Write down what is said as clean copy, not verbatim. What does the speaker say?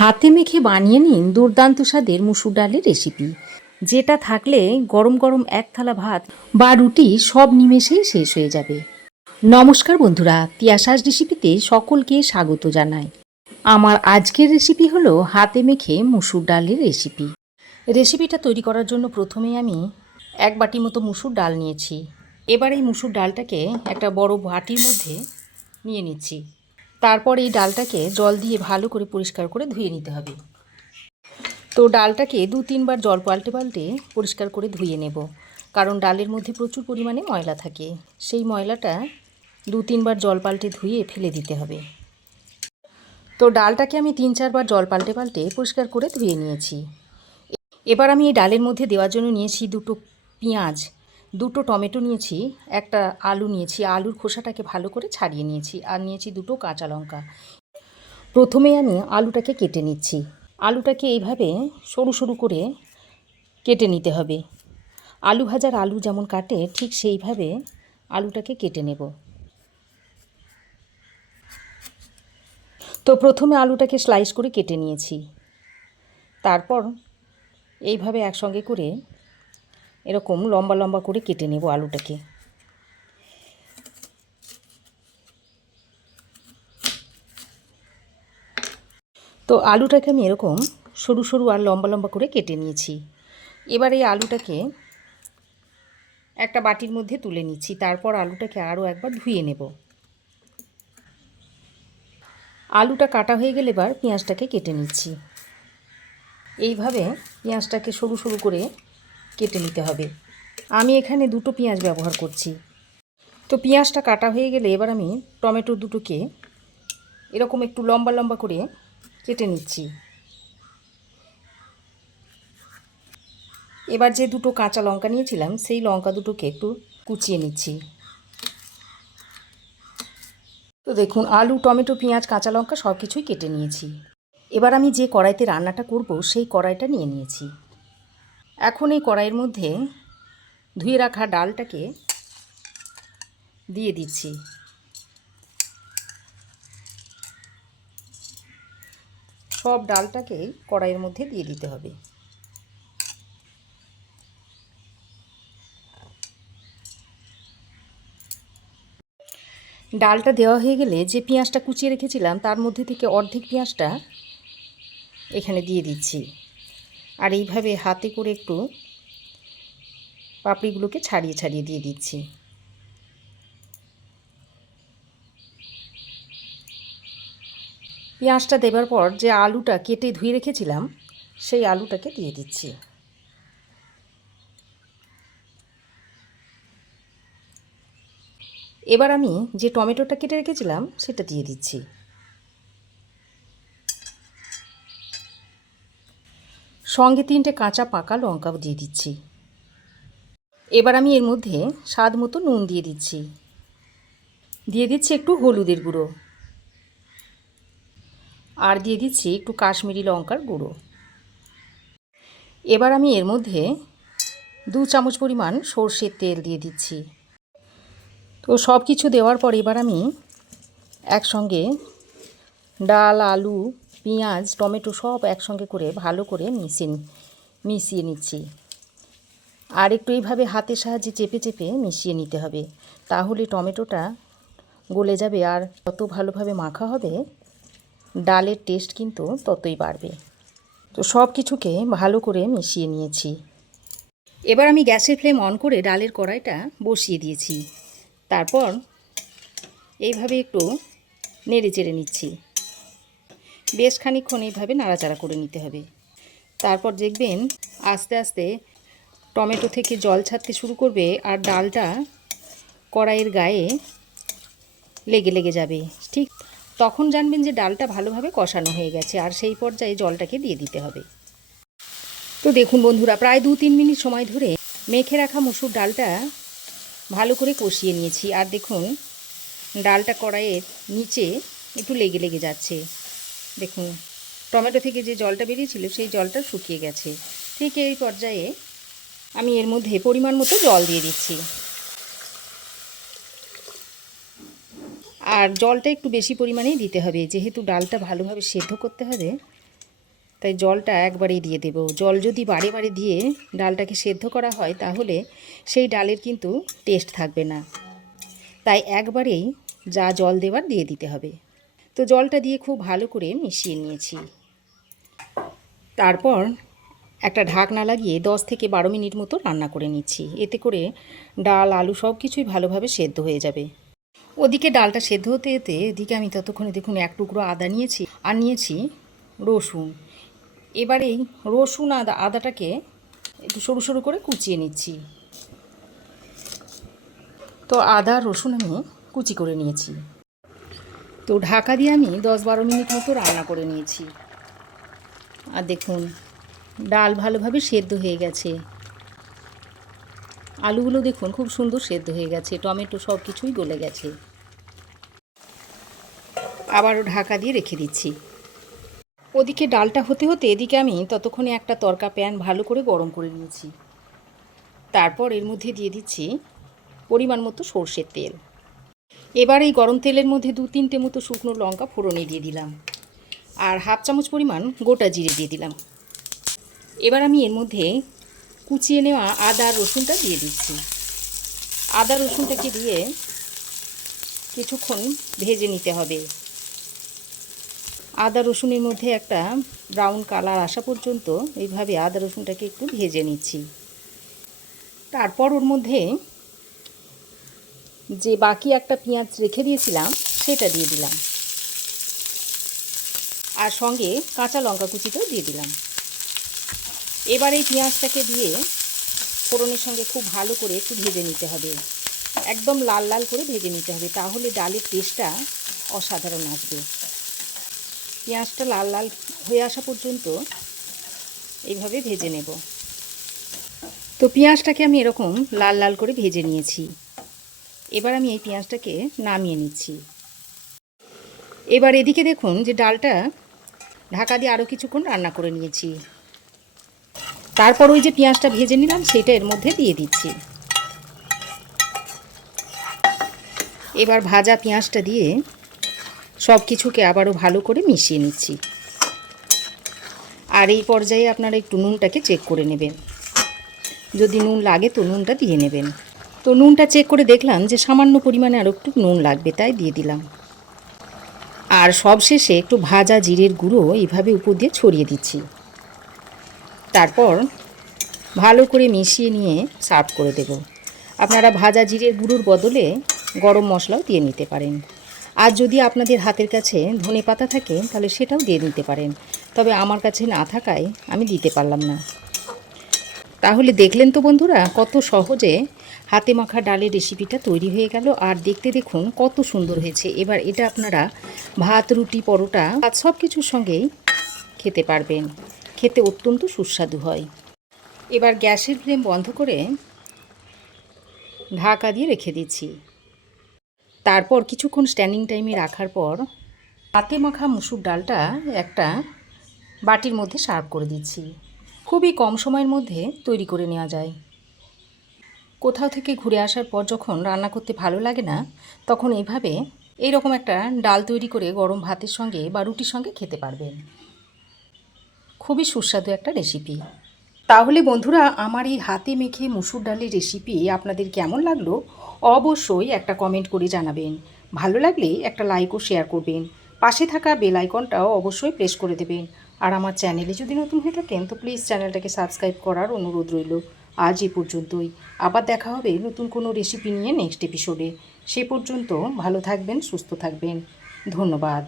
হাতে মেখে বানিয়ে নিন দুর্দান্ত স্বাদের মুসুর ডালের রেসিপি, যেটা থাকলে গরম গরম এক থালা ভাত বা রুটি সব নিমেষেই শেষ হয়ে যাবে। নমস্কার বন্ধুরা, তিয়াশাস রেসিপিতে সকলকে স্বাগত জানাই। আমার আজকের রেসিপি হলো হাতে মেখে মুসুর ডালের রেসিপি। রেসিপিটা তৈরি করার জন্য প্রথমেই আমি এক বাটি মতো মুসুর ডাল নিয়েছি। এবার এই মুসুর ডালটাকে একটা বড় বাটির মধ্যে নিয়ে নিচ্ছি। তারপর এই ডালটাকে জল দিয়ে ভালো করে পরিষ্কার করে ধুয়ে নিতে হবে। তো ডালটাকে 2-3 বার জল পাল্টে পাল্টে পরিষ্কার করে ধুয়ে নেব, কারণ ডালের মধ্যে প্রচুর পরিমাণে ময়লা থাকে। সেই ময়লাটা 2-3 বার জল পাল্টে ধুয়ে ফেলে দিতে হবে। তো ডালটাকে আমি 3-4 বার জল পাল্টে পাল্টে পরিষ্কার করে ধুয়ে নিয়েছি। এবার আমি এই ডালের মধ্যে দেওয়ার জন্য নিয়েছি 2টো পেঁয়াজ, 2টো টমেটো নিয়েছি, একটা আলু নিয়েছি, আলুর খোসাটাকে ভালো করে ছাড়িয়ে নিয়েছি, আর নিয়েছি 2টো কাঁচা লঙ্কা। প্রথমে আমি আলুটাকে কেটে নিচ্ছি। আলুটাকে এইভাবে সরু সরু করে কেটে নিতে হবে। আলু ভাজার আলু যেমন কাটে ঠিক সেইভাবে আলুটাকে কেটে নেব। তো প্রথমে আলুটাকে স্লাইস করে কেটে নিয়েছি। তারপর এইভাবে একসঙ্গে করে এরকম লম্বা লম্বা করে কেটে নেব আলুটাকে। তো আলুটাকে আমি এরকম সরু সরু আর লম্বা লম্বা করে কেটে নিয়েছি। এবার এই আলুটাকে একটা বাটির মধ্যে তুলে নিচ্ছি। তারপর আলুটাকে আরও একবার ধুয়ে নেব। আলুটা কাটা হয়ে গেলে এবার পেঁয়াজটাকে কেটে নিচ্ছি। এইভাবে পেঁয়াজটাকে সরু সরু করে কেটে নিতে হবে। আমি এখানে 2টো পেঁয়াজ ব্যবহার করছি। তো পেঁয়াজটা কাটা হয়ে গেলে এবার আমি টমেটো 2টোকে এরকম একটু লম্বা লম্বা করে কেটে নিচ্ছি। এবার যে 2টো কাঁচা লঙ্কা নিয়েছিলাম সেই লঙ্কা 2টোকে একটু কুচিয়ে নিচ্ছি। তো দেখুন, আলু, টমেটো, পেঁয়াজ, কাঁচা লঙ্কা সব কিছুই কেটে নিয়েছি। এবার আমি যে কড়াইতে রান্নাটা করব সেই কড়াইটা নিয়ে নিয়েছি। এখন এই কড়াইয়ের মধ্যে ধুয়ে রাখা ডালটাকে দিয়ে দিচ্ছি। সব ডালটাকে কড়াইয়ের মধ্যে দিয়ে দিতে হবে। ডালটা দেওয়া হয়ে গেলে যে পেঁয়াজটা কুচিয়ে রেখেছিলাম তার মধ্যে থেকে অর্ধেক পেঁয়াজটা এখানে দিয়ে দিচ্ছি, আর এইভাবে হাতে করে একটু পাপড়িগুলোকে ছাড়িয়ে ছাড়িয়ে দিয়ে দিচ্ছি। পেঁয়াজটা দেবার পর যে আলুটা কেটে ধুয়ে রেখেছিলাম সেই আলুটাকে দিয়ে দিচ্ছি। এবার আমি যে টমেটোটা কেটে রেখেছিলাম সেটা দিয়ে দিচ্ছি। সঙ্গে 3টে কাঁচা পাকা লঙ্কাও দিয়ে দিচ্ছি। এবার আমি এর মধ্যে স্বাদ মতো নুন দিয়ে দিচ্ছি। দিয়ে দিচ্ছি একটু হলুদের গুঁড়ো, আর দিয়ে দিচ্ছি একটু কাশ্মীরি লঙ্কার গুঁড়ো। এবার আমি এর মধ্যে 2 চামচ পরিমাণ সর্ষের তেল দিয়ে দিচ্ছি। তো সব কিছু দেওয়ার পর এবার আমি একসঙ্গে ডাল, আলু, পেঁয়াজ, টমেটো সব একসঙ্গে করে ভালো করে মিশিয়ে নিচ্ছি। আর একটু এইভাবে হাতের সাহায্যে চেপে চেপে মিশিয়ে নিতে হবে, তাহলে টমেটোটা গলে যাবে, আর যত ভালোভাবে মাখা হবে ডালের টেস্ট কিন্তু ততই বাড়বে। তো সব কিছুকে ভালো করে মিশিয়ে নিয়েছি। এবার আমি গ্যাসের ফ্লেম অন করে ডালের কড়াইটা বসিয়ে দিয়েছি। তারপর এইভাবে একটু নেড়ে চেড়ে নিচ্ছি। বেশ খানিকক্ষণ এইভাবে নাড়াচাড়া করে নিতে হবে। তারপর দেখবেন আস্তে আস্তে টমেটো থেকে জল ছাড়তে শুরু করবে, আর ডালটা কড়াইয়ের গায়ে লেগে লেগে যাবে। ঠিক তখন জানবেন যে ডালটা ভালোভাবে কষানো হয়ে গেছে, আর সেই পর্যায়ে জলটাকে দিয়ে দিতে হবে। তো দেখুন বন্ধুরা, প্রায় 2-3 মিনিট সময় ধরে মেখে রাখা মসুর ডালটা ভালো করে কষিয়ে নিয়েছি। আর দেখুন ডালটা কড়াইয়ের নিচে একটু লেগে লেগে যাচ্ছে। দেখুন টমেটো থেকে যে জলটা বেরিয়েছিল সেই জলটা শুকিয়ে গেছে। ঠিক এই পর্যায়ে আমি এর মধ্যে পরিমাণ মতো জল দিয়ে দিচ্ছি। আর জলটা একটু বেশি পরিমাণেই দিতে হবে, যেহেতু ডালটা ভালোভাবে সেদ্ধ করতে হবে তাই জলটা একবারেই দিয়ে দেব। জল যদি বারে বারে দিয়ে ডালটাকে সেদ্ধ করা হয় তাহলে সেই ডালের কিন্তু টেস্ট থাকবে না। তাই একবারেই যা জল দেওয়ার দিয়ে দিতে হবে। তো জলটা দিয়ে খুব ভালো করে মিশিয়ে নিয়েছি। তারপর একটা ঢাকনা লাগিয়ে 10 থেকে 12 মিনিট মতো রান্না করে নিচ্ছি। এতে করে ডাল আলু সব কিছুই ভালোভাবে সেদ্ধ হয়ে যাবে। ওদিকে ডালটা সেদ্ধ হতে হতে এদিকে আমি ততক্ষণে দেখুন এক টুকরো আদা নিয়েছি আর নিয়েছি রসুন। এবার এই রসুন আদাটাকে একটু সরু সরু করে কুচিয়ে নিচ্ছি। তো আদা রসুন আমি কুচি করে নিয়েছি। তো ঢাকা দিয়ে আমি 10-12 মিনিট মতো রান্না করে নিয়েছি। আর দেখুন ডাল ভালোভাবে সেদ্ধ হয়ে গেছে। আলুগুলো দেখুন খুব সুন্দর সেদ্ধ হয়ে গেছে, টমেটো সব কিছুই গলে গেছে। আবারও ঢাকা দিয়ে রেখে দিচ্ছি। ওদিকে ডালটা হতে হতে এদিকে আমি ততক্ষণে একটা তরকা প্যান ভালো করে গরম করে নিয়েছি। তারপর এর মধ্যে দিয়ে দিচ্ছি পরিমাণ মতো সর্ষের তেল। এবার এই গরম তেলের মধ্যে 2-3টে মতো শুকনো লঙ্কা ফোড়নে দিয়ে দিলাম আর 1/2 চামচ পরিমাণ গোটা জিরে দিয়ে দিলাম। এবার আমি এর মধ্যে কুচিয়ে নেওয়া আদা রসুনটা দিয়ে দিচ্ছি। আদা রসুনটাকে দিয়ে কিছুক্ষণ ভেজে নিতে হবে। আদা রসুনের মধ্যে একটা ব্রাউন কালার আসা পর্যন্ত এইভাবে আদা রসুনটাকে একটু ভেজে নিচ্ছি। তারপর ওর মধ্যে যে বাকি একটা পেঁয়াজ রেখে দিয়েছিলাম সেটা দিয়ে দিলাম আর সঙ্গে কাঁচা লঙ্কা কুচিটাও দিয়ে দিলাম। এবার এই পেঁয়াজটাকে দিয়ে ফোড়নের সঙ্গে খুব ভালো করে একটু ভেজে নিতে হবে। একদম লাল লাল করে ভেজে নিতে হবে, তাহলে ডালের টেস্টটা অসাধারণ আসবে। পেঁয়াজটা লাল লাল হয়ে আসা পর্যন্ত এইভাবে ভেজে নেব। তো পেঁয়াজটাকে আমি এরকম লাল লাল করে ভেজে নিয়েছি। এবার আমি এই পেঁয়াজটাকে নামিয়ে নিচ্ছি। এবার এদিকে দেখুন যে ডালটা ঢাকা দিয়ে আরও কিছুক্ষণ রান্না করে নিয়েছি। তারপর ওই যে পেঁয়াজটা ভেজে নিলাম সেটা এর মধ্যে দিয়ে দিচ্ছি। এবার ভাজা পেঁয়াজটা দিয়ে সব কিছুকে আবারও ভালো করে মিশিয়ে নিচ্ছি। আর এই পর্যায়ে আপনারা একটু নুনটাকে চেক করে নেবেন। যদি নুন লাগে তো নুনটা দিয়ে নেবেন। তো নুনটা চেক করে দেখলাম যে সামান্য পরিমাণে আরও একটু নুন লাগবে, তাই দিয়ে দিলাম। আর সবশেষে একটু ভাজা জিরের গুঁড়ো এইভাবে উপর দিয়ে ছড়িয়ে দিচ্ছি। তারপর ভালো করে মিশিয়ে নিয়ে সার্ভ করে দেব। আপনারা ভাজা জিরের গুঁড়োর বদলে গরম মশলাও দিয়ে নিতে পারেন। আর যদি আপনাদের হাতের কাছে ধনেপাতা থাকে তাহলে সেটাও দিয়ে দিতে পারেন, তবে আমার কাছে না থাকায় আমি দিতে পারলাম না। তাহলে দেখলেন তো বন্ধুরা কত সহজে হাতে মাখা ডালের রেসিপিটা তৈরি হয়ে গেল। আর দেখতে দেখুন কত সুন্দর হয়েছে। এবার এটা আপনারা ভাত রুটি পরোটা সব কিছুর সঙ্গেই খেতে পারবেন। খেতে অত্যন্ত সুস্বাদু হয়। এবার গ্যাসের ফ্লেম বন্ধ করে ঢাকা দিয়ে রেখে দিচ্ছি। তারপর কিছুক্ষণ স্ট্যান্ডিং টাইমে রাখার পর হাতে মাখা মুসুর ডালটা একটা বাটির মধ্যে সার্ভ করে দিচ্ছি। খুবই কম সময়ের মধ্যে তৈরি করে নেওয়া যায়। কোথাও থেকে ঘুরে আসার পর যখন রান্না করতে ভালো লাগে না, তখন এইভাবে এইরকম একটা ডাল তৈরি করে গরম ভাতের সঙ্গে বা রুটির সঙ্গে খেতে পারবেন। খুবই সুস্বাদু একটা রেসিপি। তাহলে বন্ধুরা আমার এই হাতে মেখে মুসুর ডালের রেসিপি আপনাদের কেমন লাগলো অবশ্যই একটা কমেন্ট করে জানাবেন। ভালো লাগলে একটা লাইক ও শেয়ার করবেন। পাশে থাকা বেল আইকনটাও অবশ্যই প্রেস করে দেবেন। আর আমার চ্যানেলে যদি নতুন হয়ে থাকেন তো প্লিজ চ্যানেলটাকে সাবস্ক্রাইব করার অনুরোধ রইল। আজ এই পর্যন্তই। আবার দেখা হবে নতুন কোনো রেসিপি নিয়ে নেক্সট এপিসোডে। সে পর্যন্ত ভালো থাকবেন, সুস্থ থাকবেন। ধন্যবাদ।